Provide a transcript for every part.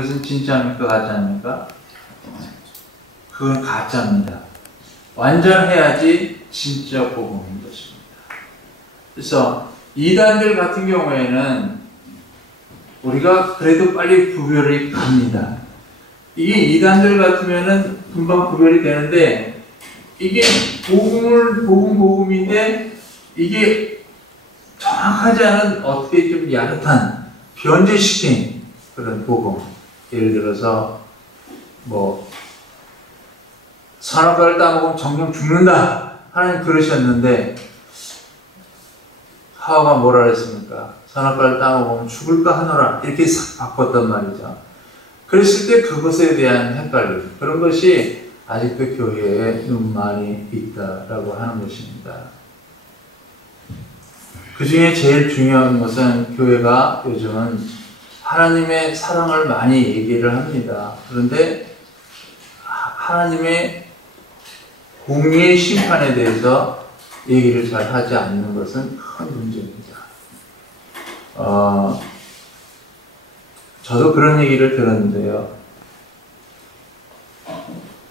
그것은 진짜입니까? 가짜입니까? 그건 가짜입니다. 완전해야지 진짜 복음인 것입니다. 그래서 이단들 같은 경우에는 우리가 그래도 빨리 구별이 갑니다. 이게 이단들 같으면은 금방 구별이 되는데, 이게 복음인데 이게 정확하지 않은 어떻게 좀 야릇한 변제시킨 그런 복음. 예를 들어서 선악과를 따먹으면 정령 죽는다. 하나님 그러셨는데 하와가 뭐라 그랬습니까? 선악과를 따먹으면 죽을까 하노라. 이렇게 싹 바꿨단 말이죠. 그랬을 때 그것에 대한 헷갈림, 그런 것이 아직도 교회에 너무 많이 있다라고 하는 것입니다. 그 중에 제일 중요한 것은 교회가 요즘은 하나님의 사랑을 많이 얘기를 합니다. 그런데 하나님의 공의의 심판에 대해서 얘기를 잘 하지 않는 것은 큰 문제입니다. 저도 그런 얘기를 들었는데요.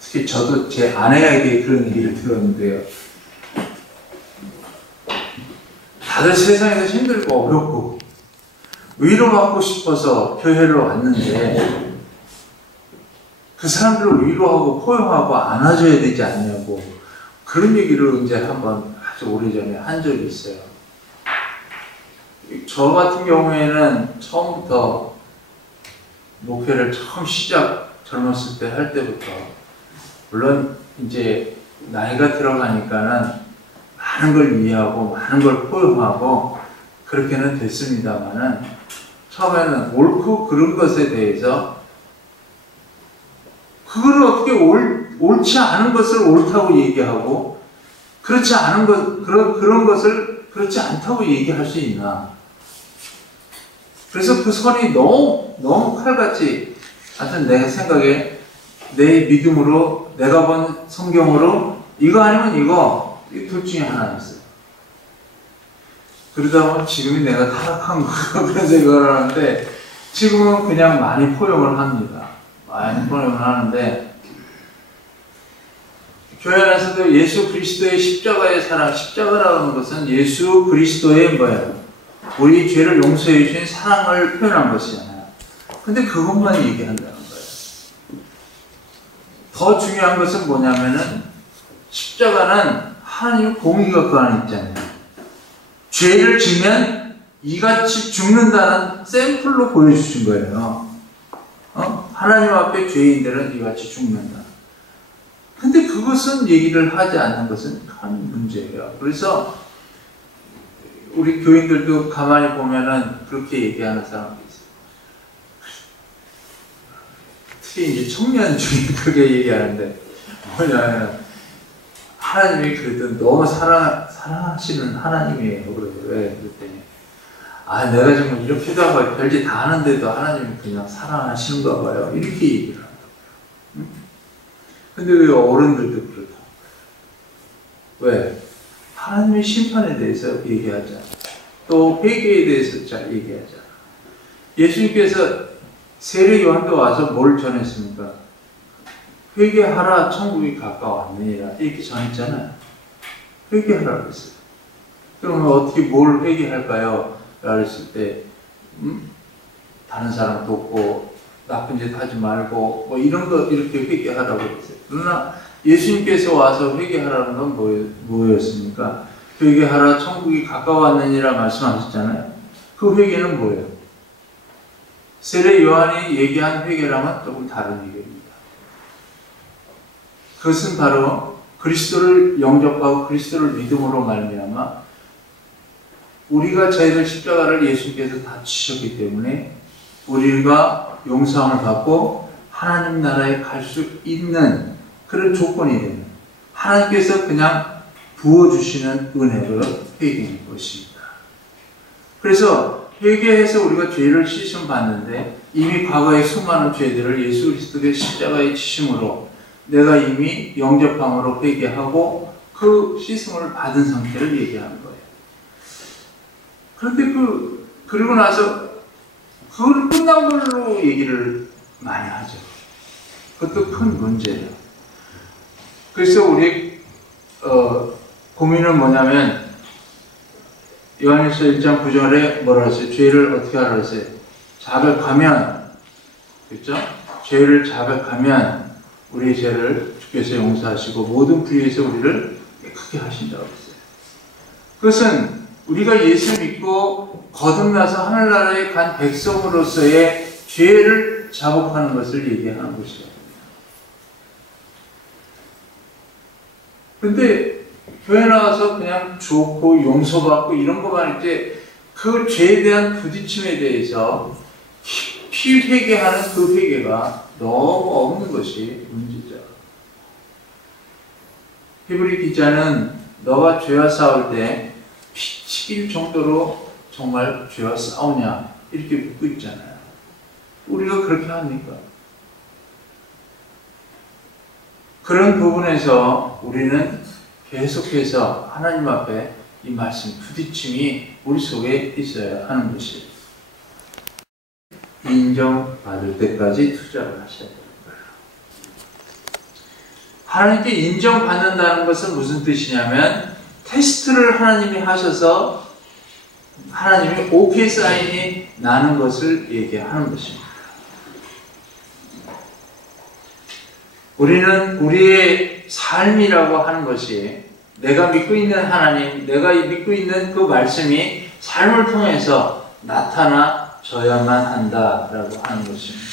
특히 저도 제 아내에게 그런 얘기를 들었는데요. 다들 세상에서 힘들고 어렵고 위로받고 싶어서 교회로 왔는데 그 사람들을 위로하고 포용하고 안아줘야 되지 않냐고, 그런 얘기를 이제 한번 아주 오래전에 한 적이 있어요. 저 같은 경우에는 처음부터 목회를 처음 젊었을 때 할 때부터, 물론 이제 나이가 들어가니까는 많은 걸 이해하고 많은 걸 포용하고 그렇게는 됐습니다만은, 처음에는 옳고 그른 것에 대해서 그걸 어떻게 옳지 않은 것을 옳다고 얘기하고 그렇지 않은 그런 것을 그렇지 않다고 얘기할 수 있나. 그래서 그 선이 너무 칼같이, 하여튼 내 생각에 내 믿음으로 내가 본 성경으로 이거 아니면 이거, 이 둘 중에 하나였어요. 그러다 보면 지금이 내가 타락한 거 그런 생각을 하는데, 지금은 그냥 많이 포용을 합니다. 많이 포용을 하는데, 교회 안에서도 예수 그리스도의 십자가의 사랑, 십자가라는 것은 예수 그리스도의 뭐예요? 우리 죄를 용서해 주신 사랑을 표현한 것이잖아요. 근데 그것만 얘기한다는 거예요. 더 중요한 것은 뭐냐면은, 십자가는 하나님의 공의가 그 안에 있잖아요. 죄를 지면 이같이 죽는다는 샘플로 보여주신 거예요. 하나님 앞에 죄인들은 이같이 죽는다. 근데 그것은 얘기를 하지 않는 것은 큰 문제예요. 그래서 우리 교인들도 가만히 보면은 그렇게 얘기하는 사람도 있어요. 특히 이제 청년 중에 그렇게 얘기하는데, 뭐냐면 하나님이 그래도 너무 사랑하시는 하나님이에요. 왜? 그랬더니, 내가 정말 이렇게도 하고 별짓 다 하는데도 하나님이 그냥 사랑하시는가 봐요. 이렇게 얘기를 한다고요. 근데 왜 어른들도 그렇다고? 왜? 하나님의 심판에 대해서 얘기하지 않아요. 또 회개에 대해서 잘 얘기하지 않아요. 예수님께서 세례 요한도 와서 뭘 전했습니까? 회개하라, 천국이 가까웠느니라, 이렇게 전했잖아요. 회개하라 그랬어요. 그러면 어떻게 뭘 회개할까요? 라고 했을 때, 다른 사람 돕고 나쁜 짓 하지 말고 뭐 이런 거 이렇게 회개하라고 했어요. 그러나 예수님께서 와서 회개하라는 건 뭐였습니까? 회개하라, 천국이 가까웠느니라 말씀하셨잖아요. 그 회개는 뭐예요? 세례 요한이 얘기한 회개랑은 조금 다른 회개입니다. 그것은 바로 그리스도를 영접하고 그리스도를 믿음으로 말미암아 우리가 저희들 십자가를 예수님께서 다 지셨기 때문에 우리가 용서함을 받고 하나님 나라에 갈 수 있는 그런 조건이 되는, 하나님께서 그냥 부어주시는 은혜로 회개인 것입니다. 그래서 회개해서 우리가 죄를 씻음 받는데, 이미 과거의 수많은 죄들을 예수 그리스도의 십자가의 지심으로 내가 이미 영접함으로 회개하고 그 씻음을 받은 상태를 얘기하는 거예요. 그런데 그리고 나서 그걸 끝난 걸로 얘기를 많이 하죠. 그것도 큰 문제예요. 그래서 우리 고민은 뭐냐면 요한일서 1장 9절에 뭐라 했어요? 죄를 어떻게 하라 했어요? 자백하면, 그렇죠? 죄를 자백하면 우리의 죄를 주께서 용서하시고 모든 불의에서 우리를 깨끗게 하신다고 했어요. 그것은 우리가 예수 믿고 거듭나서 하늘나라에 간 백성으로서의 죄를 자복하는 것을 얘기하는 것이거든요. 근데 교회 나와서 그냥 좋고 용서받고 이런 것만 있지 그 죄에 대한 부딪힘에 대해서 깊이 회개하는 그 회개가 너무 없는 것이 문제죠. 히브리 기자는 너가 죄와 싸울 때 피튀길 정도로 정말 죄와 싸우냐 이렇게 묻고 있잖아요. 우리가 그렇게 합니까? 그런 부분에서 우리는 계속해서 하나님 앞에 이 말씀 부딪힘이 우리 속에 있어야 하는 것이에요. 인정받을 때까지 투자를 하셔야 되는 거예요. 하나님께 인정받는다는 것은 무슨 뜻이냐면 테스트를 하나님이 하셔서 하나님이 오케이 사인이 나는 것을 얘기하는 것입니다. 우리는 우리의 삶이라고 하는 것이 내가 믿고 있는 하나님, 내가 믿고 있는 그 말씀이 삶을 통해서 나타나져야만 한다라고 하는 것입니다.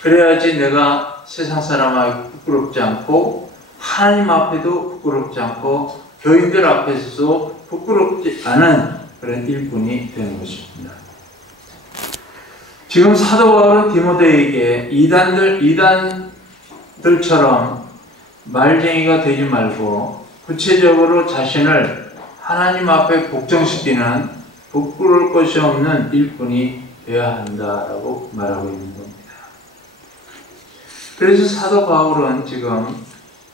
그래야지 내가 세상 사람에게 부끄럽지 않고 하나님 앞에도 부끄럽지 않고 교인들 앞에서도 부끄럽지 않은 그런 일꾼이 되는 것입니다. 지금 사도 바울은 디모데에게 이단들처럼 말쟁이가 되지 말고 구체적으로 자신을 하나님 앞에 복종시키는 부끄러울 것이 없는 일꾼이 되어야 한다라고 말하고 있는 겁니다. 그래서 사도 바울은 지금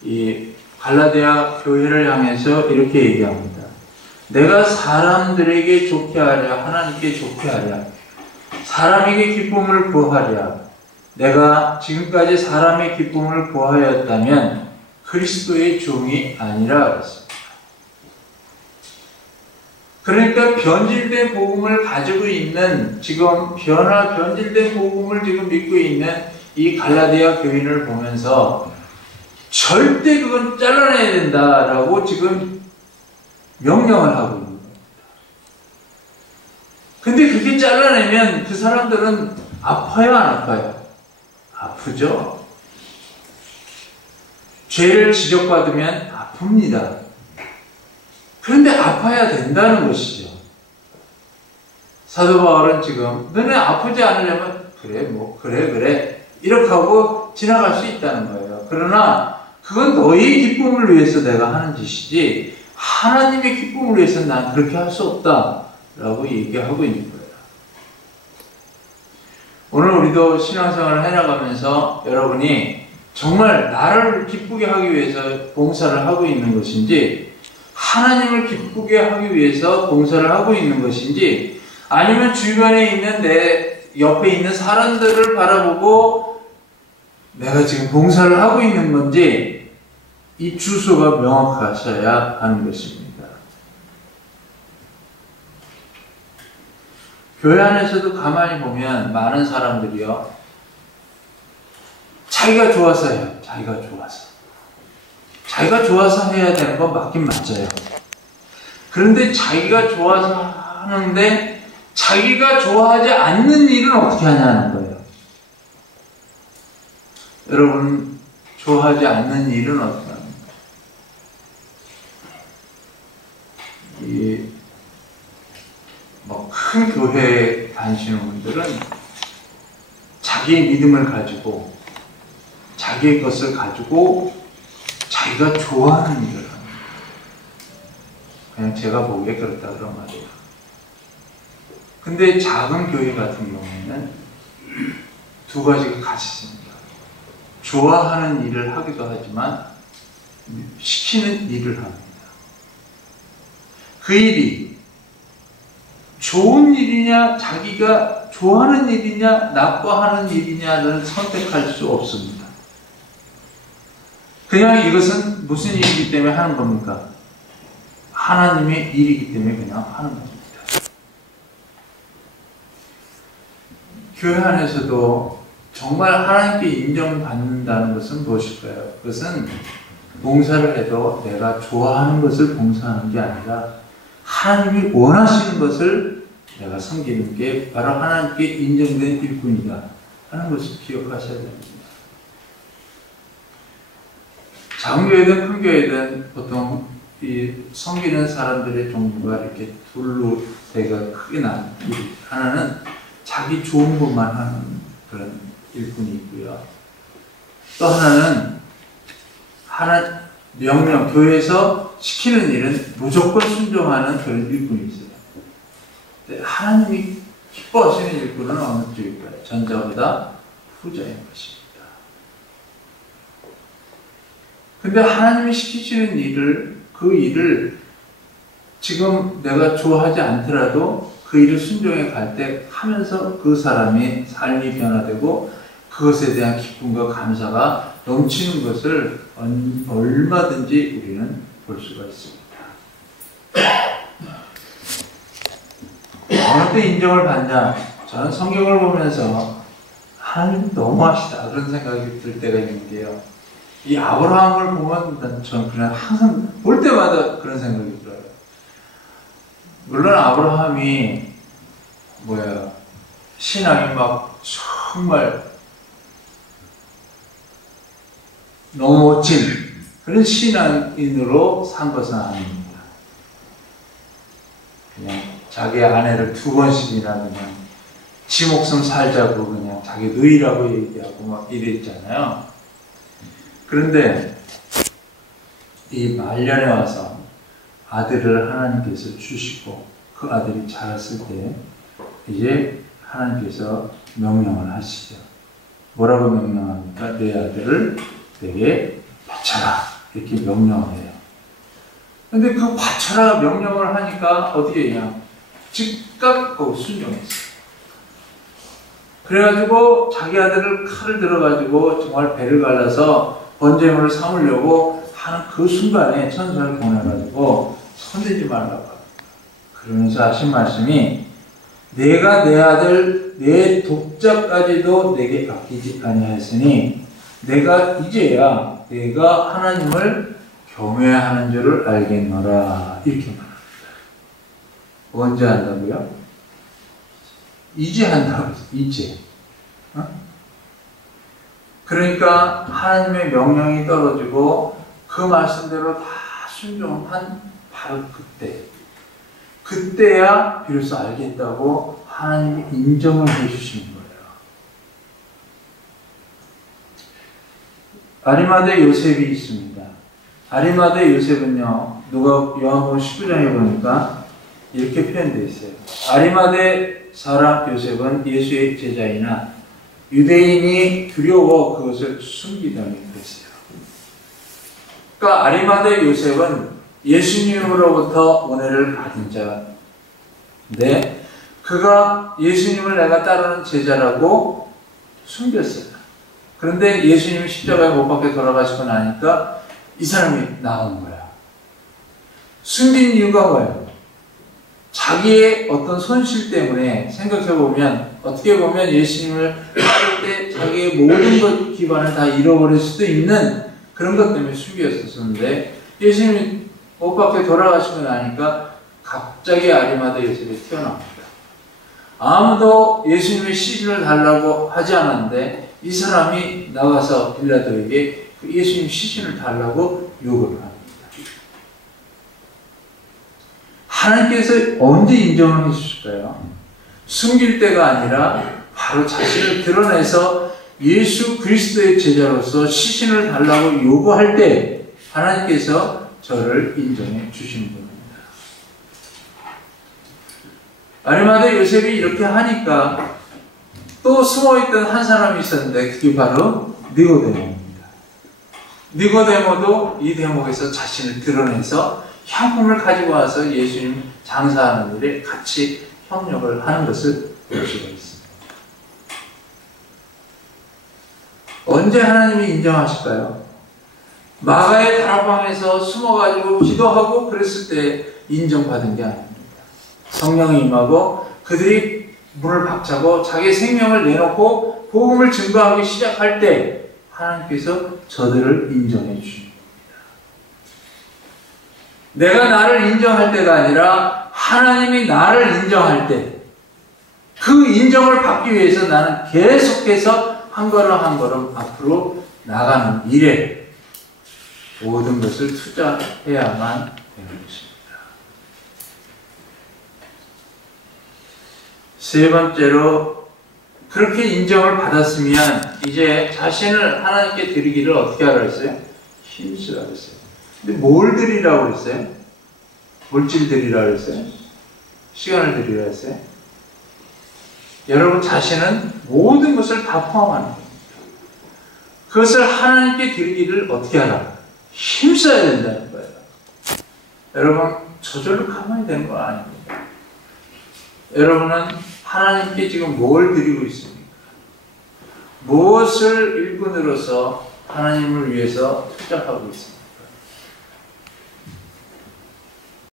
이 갈라디아 교회를 향해서 이렇게 얘기합니다. 내가 사람들에게 좋게 하랴 하나님께 좋게 하랴 사람에게 기쁨을 구하랴 내가 지금까지 사람의 기쁨을 구하였다면 그리스도의 종이 아니라 그랬습니다. 그러니까 변질된 복음을 가지고 있는 지금 변질된 복음을 지금 믿고 있는 이 갈라디아 교인을 보면서 절대 그건 잘라내야 된다라고 지금 명령을 하고 있는 겁니다. 근데 그게 잘라내면 그 사람들은 아파요, 안 아파요? 아프죠? 죄를 지적받으면 아픕니다. 그런데 아파야 된다는 것이죠. 사도 바울은 지금 너네 아프지 않으려면 그래 이렇게 하고 지나갈 수 있다는 거예요. 그러나 그건 너의 기쁨을 위해서 내가 하는 짓이지 하나님의 기쁨을 위해서는 난 그렇게 할 수 없다라고 얘기하고 있는 거예요. 오늘 우리도 신앙생활을 해나가면서 여러분이 정말 나를 기쁘게 하기 위해서 봉사를 하고 있는 것인지 하나님을 기쁘게 하기 위해서 봉사를 하고 있는 것인지 아니면 주변에 있는 내 옆에 있는 사람들을 바라보고 내가 지금 봉사를 하고 있는 건지 이 주소가 명확하셔야 하는 것입니다. 교회 안에서도 가만히 보면 많은 사람들이요 자기가 좋아서 해요. 자기가 좋아서 해야 되는 건 맞긴 맞아요. 그런데 자기가 좋아서 하는데 자기가 좋아하지 않는 일은 어떻게 하냐는 거예요. 여러분 좋아하지 않는 일은 어떻게 합니까? 큰 교회에 다니시는 분들은 자기의 믿음을 가지고 자기의 것을 가지고 자기가 좋아하는 일을 합니다. 그냥 제가 보기에 그렇다 그런 말이에요. 근데 작은 교회 같은 경우에는 두 가지가 같이 있습니다. 좋아하는 일을 하기도 하지만 시키는 일을 합니다. 그 일이 좋은 일이냐, 자기가 좋아하는 일이냐, 나빠하는 일이냐를 선택할 수 없습니다. 그냥 이것은 무슨 일이기 때문에 하는 겁니까? 하나님의 일이기 때문에 그냥 하는 겁니다. 교회 안에서도 정말 하나님께 인정받는다는 것은 무엇일까요? 그것은 봉사를 해도 내가 좋아하는 것을 봉사하는 게 아니라 하나님이 원하시는 것을 내가 섬기는 게 바로 하나님께 인정된 일꾼이다 하는 것을 기억하셔야 됩니다. 작은 교회든 큰 교회든 보통 이 섬기는 사람들의 종류가 이렇게 둘로 대가 크게 나눕니다. 하나는 자기 좋은 것만 하는 그런 일꾼이 있고요. 또 하나는 명령, 교회에서 시키는 일은 무조건 순종하는 그런 일꾼이 있어요. 하나님이 기뻐하시는 일꾼은 어느 쪽일까요? 전자보다 후자인 것입니다. 근데 하나님이 시키시는 일을, 그 일을 지금 내가 좋아하지 않더라도 그 일을 순종해 갈 때 하면서 그 사람의 삶이 변화되고 그것에 대한 기쁨과 감사가 넘치는 것을 얼마든지 우리는 볼 수가 있습니다. 어느 때 인정을 받냐? 저는 성경을 보면서 하나님 너무하시다 그런 생각이 들 때가 있는데요. 이 아브라함을 보면 저는 그냥 항상 볼 때마다 그런 생각이 들어요. 물론 아브라함이 신앙이 막 정말 너무 멋진 그런 신앙인으로 산 것은 아닙니다. 그냥 자기 아내를 2번씩이나 그냥 지 목숨 살자고 그냥 자기 누이라고 얘기하고 막 이랬잖아요. 그런데 이 말년에 와서 아들을 하나님께서 주시고 그 아들이 자랐을 때 이제 하나님께서 명령을 하시죠. 뭐라고 명령합니까? 내 아들을 내게 바쳐라 이렇게 명령을 해요. 근데 그 바쳐라 명령을 하니까 어떻게 해요? 즉각 순종했어요. 그래가지고 자기 아들을 칼을 들어가지고 정말 배를 갈라서 번제물을 삼으려고 하는 그 순간에 천사를 보내가지고 손대지 말라고. 그러면서 하신 말씀이 내가 내 아들 내 독자까지도 내게 아끼지 아니하였으니 내가 이제야 내가 하나님을 경외하는 줄을 알겠노라 이렇게 말합니다. 언제 한다고요? 이제 한다고 했어요. 이제. 그러니까 하나님의 명령이 떨어지고 그 말씀대로 다 순종한 바로 그때야 비로소 알겠다고 하나님이 인정을 해주시는 거예요. 아리마대 요셉이 있습니다. 아리마대 요셉은요, 요한복음 19장에 보니까 이렇게 표현되어 있어요. 아리마대 사람 요셉은 예수의 제자이나 유대인이 두려워 그것을 숨기더니 그랬어요. 그러니까 아리마대 요셉은 예수님으로부터 은혜를 받은 자인데 그가 예수님을 내가 따르는 제자라고 숨겼어요. 그런데 예수님이 십자가에 못 박혀 돌아가시고 나니까 이 사람이 나온 거야. 숨긴 이유가 뭐예요? 자기의 어떤 손실 때문에 생각해보면 어떻게 보면 예수님을 따를 때 자기의 모든 것 기반을 다 잃어버릴 수도 있는 그런 것 때문에 숨겼었는데 예수님이 못 박혀 돌아가시고 나니까 갑자기 아리마대 요셉이 튀어나옵니다. 아무도 예수님의 시신을 달라고 하지 않았는데 이 사람이 나가서 빌라도에게 예수님 시신을 달라고 요구를 합니다. 하나님께서 언제 인정을 해주실까요? 숨길 때가 아니라 바로 자신을 드러내서 예수 그리스도의 제자로서 시신을 달라고 요구할 때 하나님께서 저를 인정해 주신 분입니다. 아리마대 요셉이 이렇게 하니까 또 숨어있던 한 사람이 있었는데 그게 바로 니고데모입니다. 니고데모도 이 대목에서 자신을 드러내서 향품을 가지고 와서 예수님 장사하는 일에 같이 협력을 하는 것을 볼 수가 있습니다. 언제 하나님이 인정하실까요? 마가의 다락방에서 숨어가지고 기도하고 그랬을 때 인정받은 게 아닙니다. 성령이 임하고 그들이 문을 박차고 자기 생명을 내놓고 복음을 증거하기 시작할 때 하나님께서 저들을 인정해 주십니다. 내가 나를 인정할 때가 아니라 하나님이 나를 인정할 때 그 인정을 받기 위해서 나는 계속해서 한 걸음 한 걸음 앞으로 나가는 일에 모든 것을 투자해야만 되는 것입니다. 세 번째로 그렇게 인정을 받았으면 이제 자신을 하나님께 드리기를 어떻게 하라 했어요? 힘쓰라 했어요. 근데 뭘 드리라고 그랬어요? 물질 드리라고 그랬어요? 시간을 드리라고 했어요? 여러분 자신은 모든 것을 다 포함하는 겁니다. 그것을 하나님께 드리기를 어떻게 하라? 힘써야 된다는 거예요. 여러분 저절로 가만히 되는 건 아닙니다. 여러분은 하나님께 지금 뭘 드리고 있습니까? 무엇을 일꾼으로서 하나님을 위해서 투자하고 있습니까?